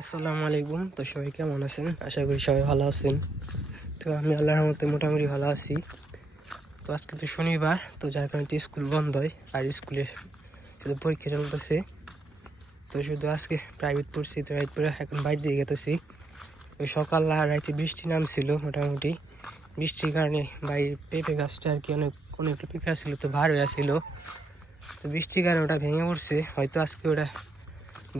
আসসালামু আলাইকুম। তো সবাই কেমন আছেন? আশা করি সবাই ভালো আছেন। তো আমি আল্লাহর রহমতে মোটামুটি ভালো আছি। তো আজকে তো শনিবার, তো যার কারণে স্কুল বন্ধ হয় আর স্কুলে শুধু পরীক্ষা চলতেছে। তো শুধু আজকে প্রাইভেট পড়ছি, তো এরপরে এখন বাইরে দিয়ে গেতেছি। ওই সকাল আর রাইতে বৃষ্টি নামছিল মোটামুটি। বৃষ্টির কারণে বাইরের পেঁপে গাছটা আর কি অনেক পেঁপে গাছ ছিল, তো ভার হয়ে আসছিল। তো বৃষ্টির কারণে ওটা ভেঙে পড়ছে, হয়তো আজকে ওটা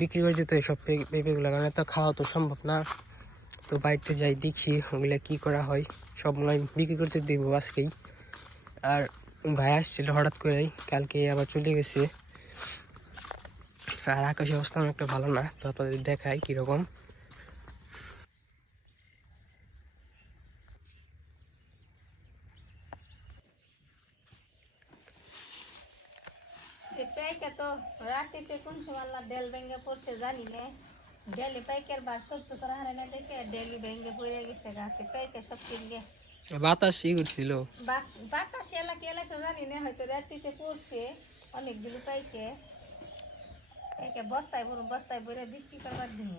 বিক্রি করে যেতে হয় সব পেঁপেগুলো, কারণ তো খাওয়া তো সম্ভব না। তো বাড়িতে যাই দেখি ওগুলা কি করা হয়, সবগুলাই বিক্রি করতে দিব আজকেই। আর ভাই আসছিল হঠাৎ করেই, কালকে আবার চলে গেছে। আর আকাশের অবস্থা অনেকটা ভালো না, তো আপনাদের দেখাই কিরকম। তো রাত্রিতে কোন সময় ডেল ভেঙে পড়ছে জানি না। ডেলি পাইকার বার সহ্য করা হারে না দেখে ডেলি ভেঙে পড়ে গেছে গাছে পাইকার সব কিনবে। বাতাস ই করছিল। বাতাস এলাকা এলাকা জানি না, হয়তো রাত্রিতে পড়ছে অনেকগুলো পাইকে পাইকে বস্তায় ভরে বিক্রি করবার জন্য।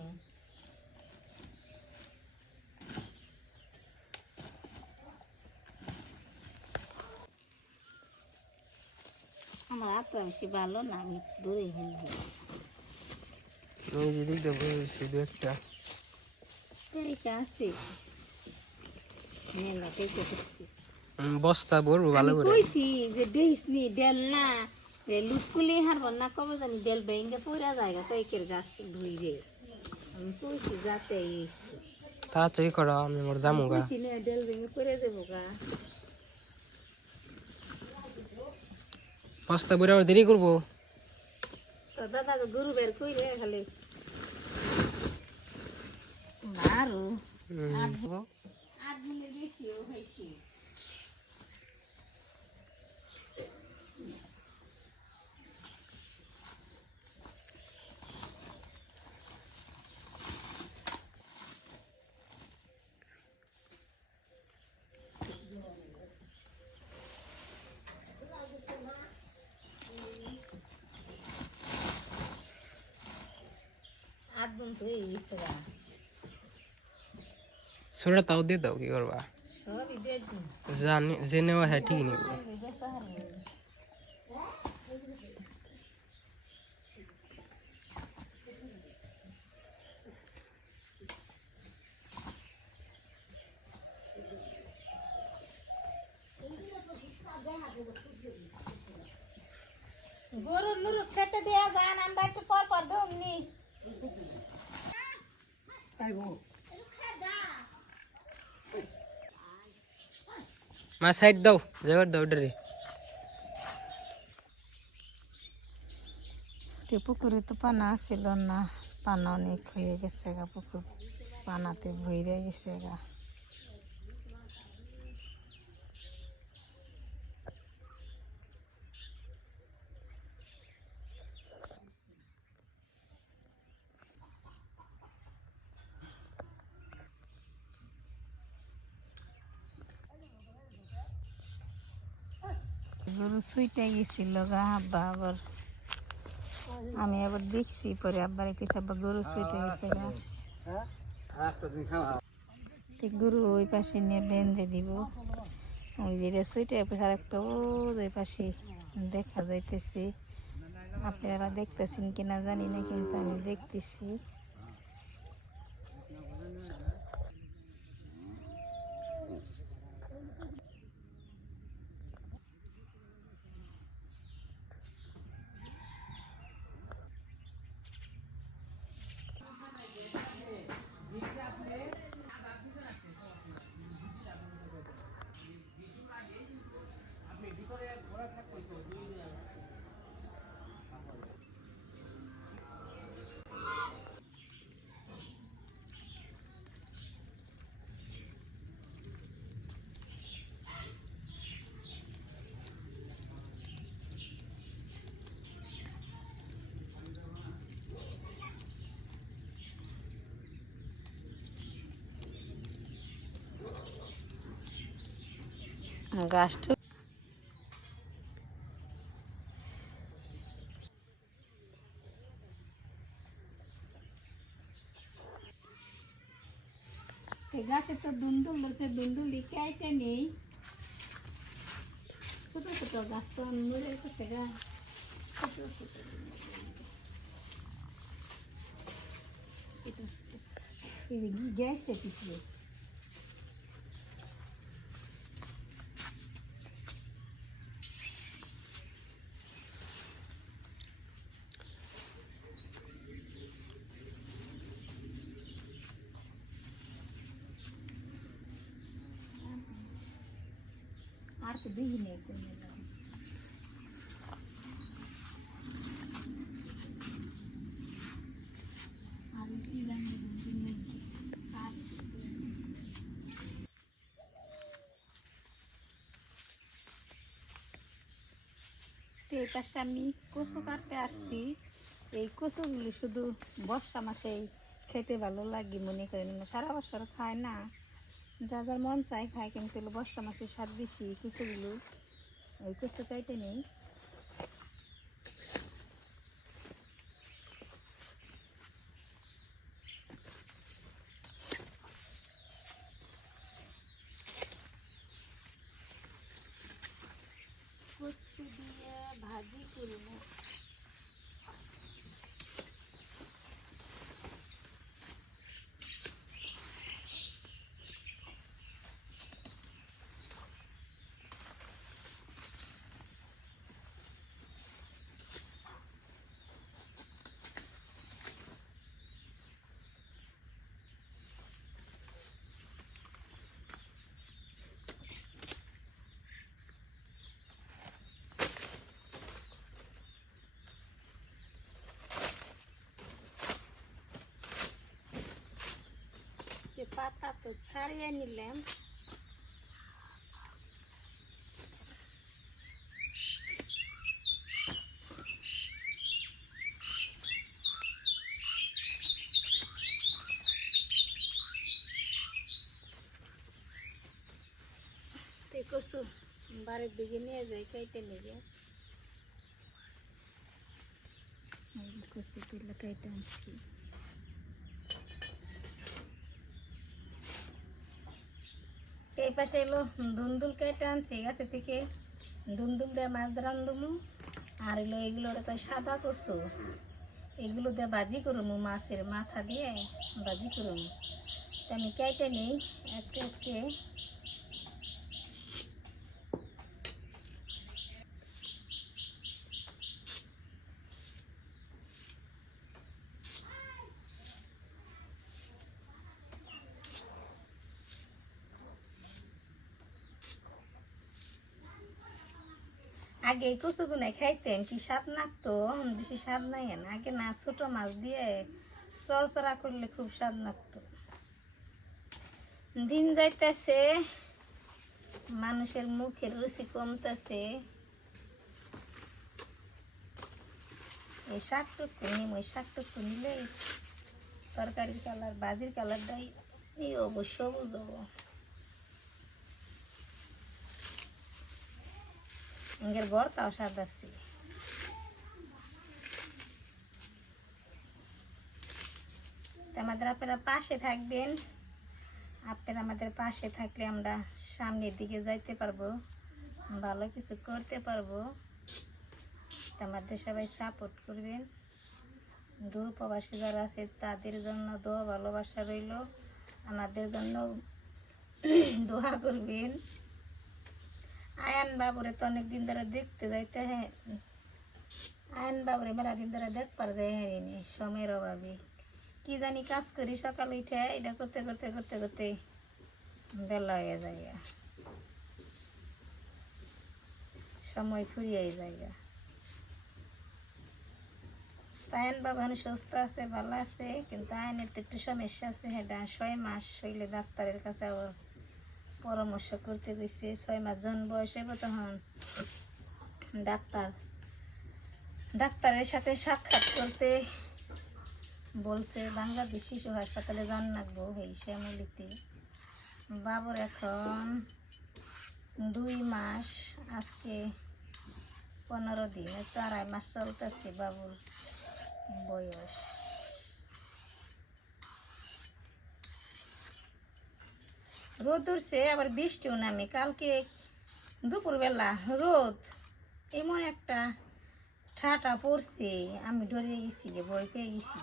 আমার হাতটা বেশি ভালো না, আমি দূরে হিন্দি ওই যে দিকটা বলেছি দু একটা পাইকা আছে মেলা পাইকে করছি। বস্তা ভরবো ভালো আমি করে। কইছি যে দেইস নি ডেল না লুটকুলি হারবার না, কবে জানি ডেল ভেঙে পুরা জায়গা পাইকের গাছ ধুইরে। আমি কইছি যাতে তাড়াতাড়ি করো, আমি আমার জামুগা। কইছি না ডেল ভেঙে পড়ে যাবো গা। বস্তা ভরে আবার দেরি করবো। তো দাদা গরু বের কইরে খালি আরো আট দিনের বেশিও হয়েছে। আট দিন তো হয়ে গেছে গা, ছোড়া তাও দিয়ে দাও, কি করবা? সবই দিয়ে দিন জানি যে নেওয়া হ্যাঁ ঠিকই নেবো। বেচা হারবে। গরুর নুরুক খেতে দেয়া যান, আমরা একটু পর পর ঢুকনি। মা সাইড দাও, যাবার দাও ওটারে। পুকুরে তো পানা ছিল না, পানা অনেক হয়ে গেছে গা, পুকুর পানাতে ভরে গেছে গা। গরু সুইটা গেছিল গা, আব্বা আবার আমি আবার দেখছি পরে আব্বার কিছু আব্বা গরু সুইটা গেছে গা। ঠিক গরু ওই পাশে নিয়ে বেঁধে দিব, ওই যে সুইটা আর একটা ওই পাশে দেখা যাইতেছে। আপনারা দেখতেছেন কিনা জানি না, কিন্তু আমি দেখতেছি। গাছটা গাছে তো দুন্দুল ধরছে, দুন্দুলি কেটে নেই। ছোট ছোট গাছ তো মরে গেছে গা, ছোট ছোট ছোট ছোট এই যে গেছে পিছিয়ে। আর তো দেখি নেই কোন আর কি জানি এই পাশে আমি কচু কাটতে আসছি। এই কচুগুলি শুধু বর্ষা মাসেই খেতে ভালো লাগে, মনে করেন সারা বছর খায় না, যা যার মন চায় খায়, কিন্তু বর্ষা মাসে স্বাদ বেশি কচুগুলো। ওই কচু কেটে নেই। কচু দিয়ে ভাজি করবো। পাতা তো ছাড়িয়ে নিলাম। কচু বাড়ির দিকে নিয়ে যাই, কেটে নেবে। কচু তুলে কেটে আনছি। এই পাশে এলো ধুন্দুল কেটে আনছি গাছে থেকে। ধুন্দুল দিয়ে মাছ রান্ধবো। আর এলো এগুলো সাদা কচু, এগুলো দিয়ে ভাজি করবো, মাছের মাথা দিয়ে ভাজি করবো। আমি কেটে নিই একটু একটু। আগে এই কচুগুলো খাইতেন কি স্বাদ লাগতো, বেশি স্বাদ নাই। আগে না ছোট মাছ দিয়ে চড়চড়া করলে খুব স্বাদ লাগতো। দিন যাইতেছে, মানুষের মুখের রুচি কমতেছে। এই শাকটুকু নিম, ওই শাকটুকু নিলে তরকারির কালার ভাজির কালারটাই অবশ্য সবুজ হবো। এর ভর্তাও স্বাদ আছে। আমাদের আপনারা পাশে থাকবেন, আপনারা আমাদের পাশে থাকলে আমরা সামনের দিকে যাইতে পারবো, ভালো কিছু করতে পারবো। আমাদের সবাই সাপোর্ট করবেন। দূর প্রবাসী যারা আছে তাদের জন্য দোয়া ভালোবাসা রইল, আমাদের জন্য দোয়া করবেন। আয়ান বাবুরে তো অনেকদিন ধরে দেখতে যাইতে, হ্যাঁ আয়ান বাবুরে মেলা দিন ধরে দেখবার যাই হয়নি, সময়ের অভাবে। কি জানি কাজ করি, সকালে উঠে এটা করতে করতে করতে করতে বেলা হয়ে যায়, সময় ফুরিয়ে যায়। আয়ন বাবা সুস্থ আছে, ভালো আছে, কিন্তু আয়নের তো একটু সমস্যা আছে। হ্যাঁ 6 মাস হইলে ডাক্তারের কাছে পরামর্শ করতে গেছে। 6 মাস জন বয়স হইব তখন ডাক্তারের সাথে সাক্ষাৎ করতে বলছে। বাংলাদেশ শিশু হাসপাতালে যান লাগবো এই শ্যামলিতে। বাবুর এখন 2 মাস, আজকে 15 দিন, তো 2.5 মাস চলতেছে বাবুর বয়স। রোদ উঠছে আবার বৃষ্টিও নামে। কালকে দুপুরবেলা রোদ এমন একটা ঠাটা পড়ছে, আমি ডরে গেছি, ভয় পেয়ে গেছি।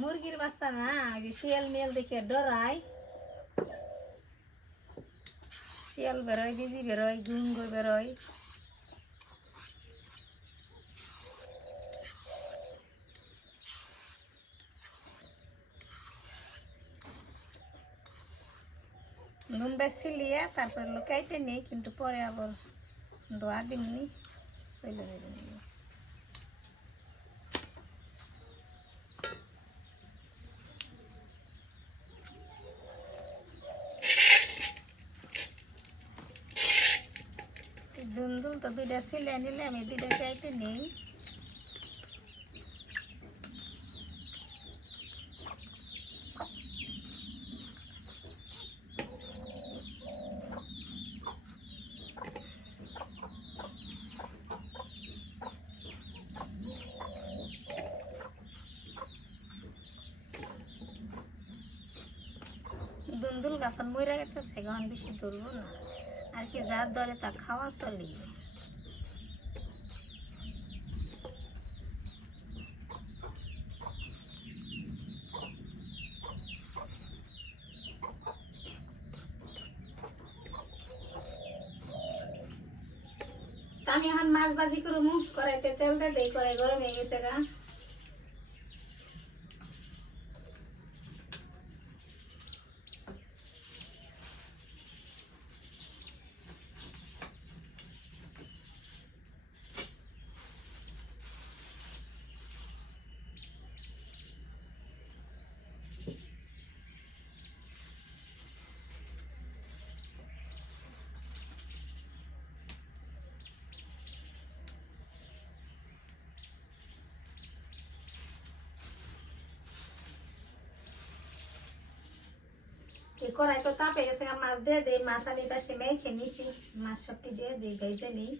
মুরগির বাচ্চা না, শিয়াল মিয়াল দেখে ডরাই। শিয়াল বেরোয়, বিজি বেরোয়, গুঙ্গ বেরোয়। নুনটা ছিলিয়ে তারপরে লুকাইতে নেই, কিন্তু পরে আবার দোয়া দিমনি চলে যাবে। দুন্দুল তো দুইটা ছিলে নিলে আমি দুইটা চাইতে নেই। দুন্দুল গাছন মইরা গেছে, এখন বেশি ধরবো না, আর কি যার ধরে তা খাওয়া চলে। আমি এখন মাছ ভাজি করবো, কড়াইতে তেল দিয়ে দেই, কড়াই গরম হয়ে গেছে গা। কড়াই তো তাপে গেছে, মাছ দিয়ে দেই। মাছ আমি পাশে মেখে নিছি, মাছ সবটি দিয়ে দিই, ভেজে নিই।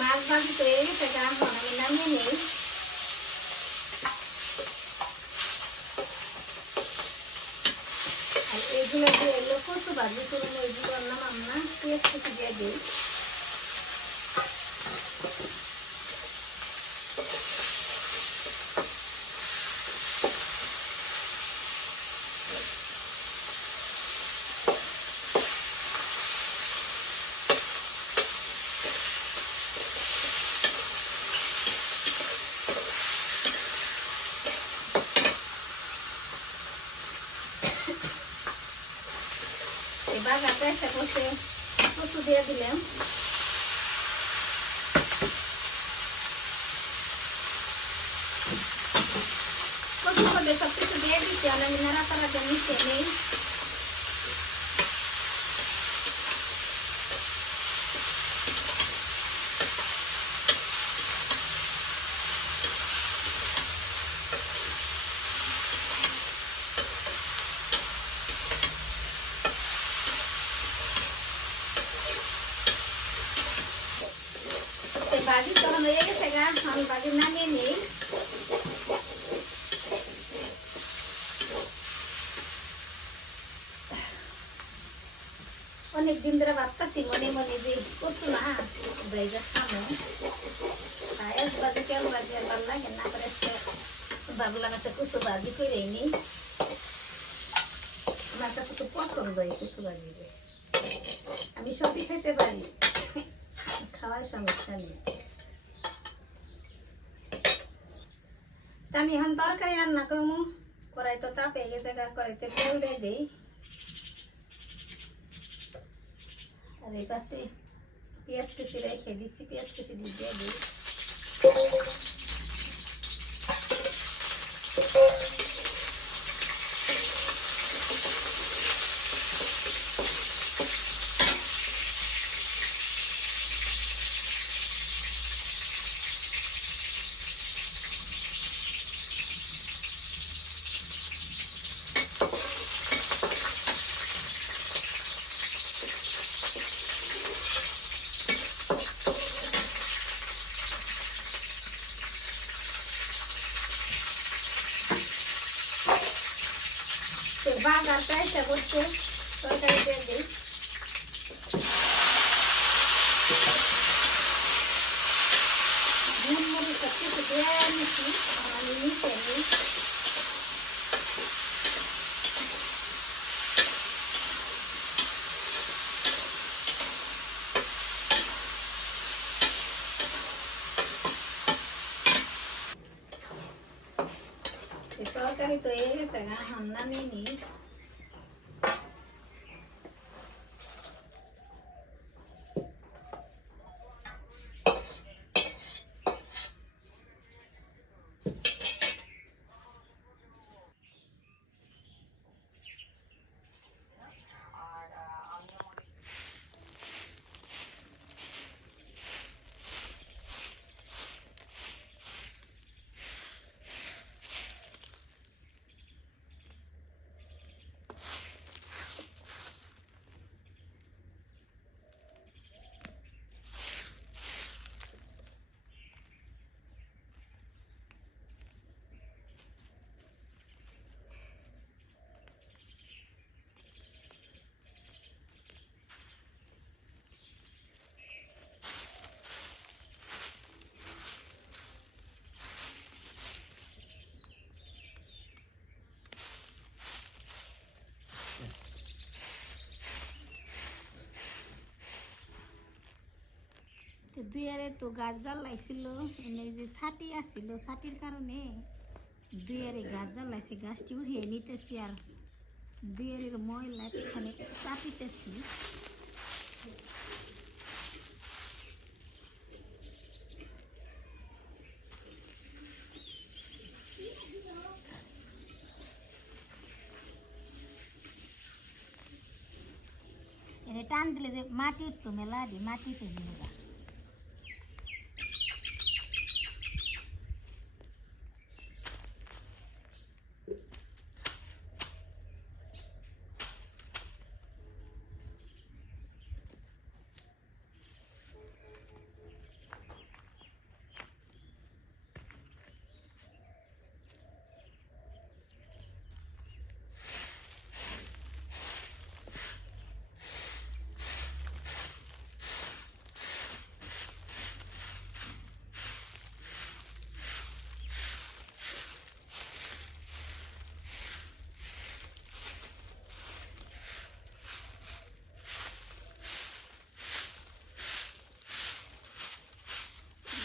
মাছ ভাজি তো হয়ে গেছে, এখন আমি নামিয়ে নিই। আর এইগুলো দিয়ে এগুলো কচু ভাজি করবো, ওইগুলো নামাম না, পেঁয়াজ কুচি দিয়ে দিই। এবার একটা করতে কচু দিয়ে দিলাম। কচু করে সব কিছু দিয়ে দিচ্ছি, আমি নাড়াচাড়াটা মিশিয়ে নেই। ভাজি তখন হয়ে গেছে গা, আমি ভাজি নামিয়ে নিই। অনেকদিন ধরে ভাবতেছি মনে মনে যে কচু না ভাইজা খামো, পায়েস ভাজি তেল ভাজি আর ভালো লাগে না, করে ভাবলাম একটা কচু ভাজি করে নিই। আমার কাছে তো পছন্দ এই কচু ভাজি, আমি সবই খেতে পারি, খাওয়ার সমস্যা নেই। আমি এখন তরকারি রান্না করবো, কড়াই তো তাপে গেছে, কড়াইতে তেল দিয়ে দিই। আর এই পাশে পেঁয়াজ কুচি রেখে দিচ্ছি, পেঁয়াজ কুচি দিয়ে দিই। বাজারটা এসে করছে, তরকারি দিয়ে দিই। নুন মরিচ সব কিছু দিয়ে নিচ্ছি, আমি নিচে নিই। তরকারি তো হয়ে গেছে না, হান্না নিয়ে নিই। দুয়ারে তো গাছ জ্বালাইছিল, এনে যে ছাটি আসছিল, ছাটির কারণে দুয়ারে গাছ জ্বালাইছে, গাছটি উঠিয়ে নিতেছি আর দুয়ারের ময়লা এখানে চাপিতেছি। এনে টান দিলে যে মাটি উঠতো, মেলা দি মাটিতে দিয়ে যা।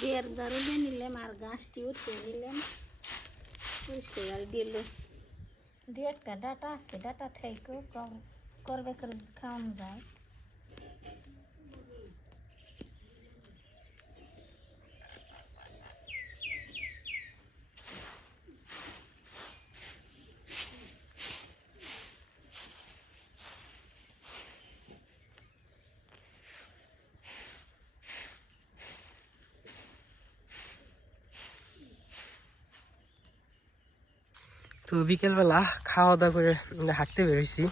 দেড় ঝাড়ু দিয়ে নিলাম আর গাছটি উঠিয়ে নিলাম, পরিষ্কার দিল। দু একটা ডাটা আছে, ডাটা থেকেও কম করবে করে খাওয়ানো যায়। তো বিকেলবেলা খাওয়া দাওয়া করে হাঁটতে বেরোইছি।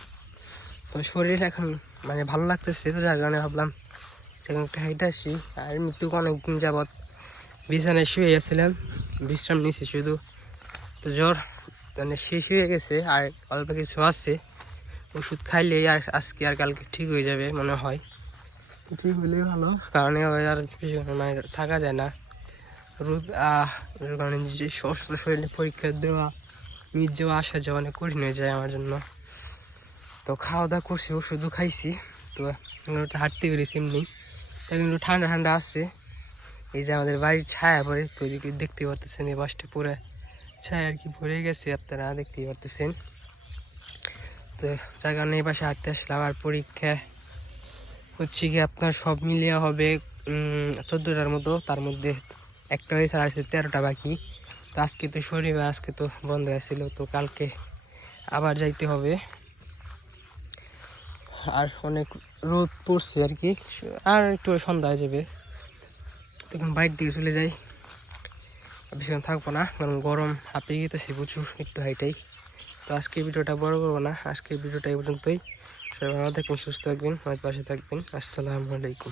তো শরীর এখন মানে ভালো লাগতেছে, তো যার কারণে ভাবলাম এখন একটা হাইটে আসি। আর মৃত্যুকে অনেকদিন যাবৎ বিছানায় শুয়ে গেছিলাম, বিশ্রাম নিছি শুধু। তো জ্বর মানে শেষ হয়ে গেছে, আর অল্প কিছু আছে, ওষুধ খাইলেই আর আজকে আর কালকে ঠিক হয়ে যাবে মনে হয়। তো ঠিক হলেই ভালো, কারণ আর বেশি মানে থাকা যায় না। রোদ কারণে যে অসুস্থ শরীরে পরীক্ষা দেওয়া, মিট যাওয়া, আসা যাওয়া অনেক কঠিন হয়ে যায় আমার জন্য। তো খাওয়া দাওয়া করছি, ওষুধও খাইছি। তো একটু হাঁটতে পেরেছি এমনি, এখন একটু ঠান্ডা ঠান্ডা আছে। এই যে আমাদের বাড়ির ছায়া পড়ে, তো ওইদিকে দেখতে পারতেছেন এই বাসটা পুরো কুয়াশায় আর কি ভরে গেছে, আপনারা দেখতেই পারতেছেন। তো যার কারণে এই পাশে হাঁটতে আসলাম। আর পরীক্ষা হচ্ছে কি আপনার সব মিলিয়ে হবে 14টার মতো, তার মধ্যে একটা হয়েছে আর আসলে 13টা বাকি। তো আজকে তো শনিবার, আজকে তো বন্ধ আছিল, তো কালকে আবার যাইতে হবে। আর অনেক রোদ পড়ছে আর কি, আর একটু সন্ধ্যা হয়ে যাবে, তখন বাইরের দিকে চলে যাই। বেশিক্ষণ থাকবো না, কারণ গরম হাঁপিয়ে গেতেছি প্রচুর, একটু হাইটাই। তো আজকে ভিডিওটা বড় করবো না, আজকের ভিডিওটা এই পর্যন্তই। সবাই ভালো থাকবেন, সুস্থ থাকবেন, আমার পাশে থাকবেন। আসসালামু আলাইকুম।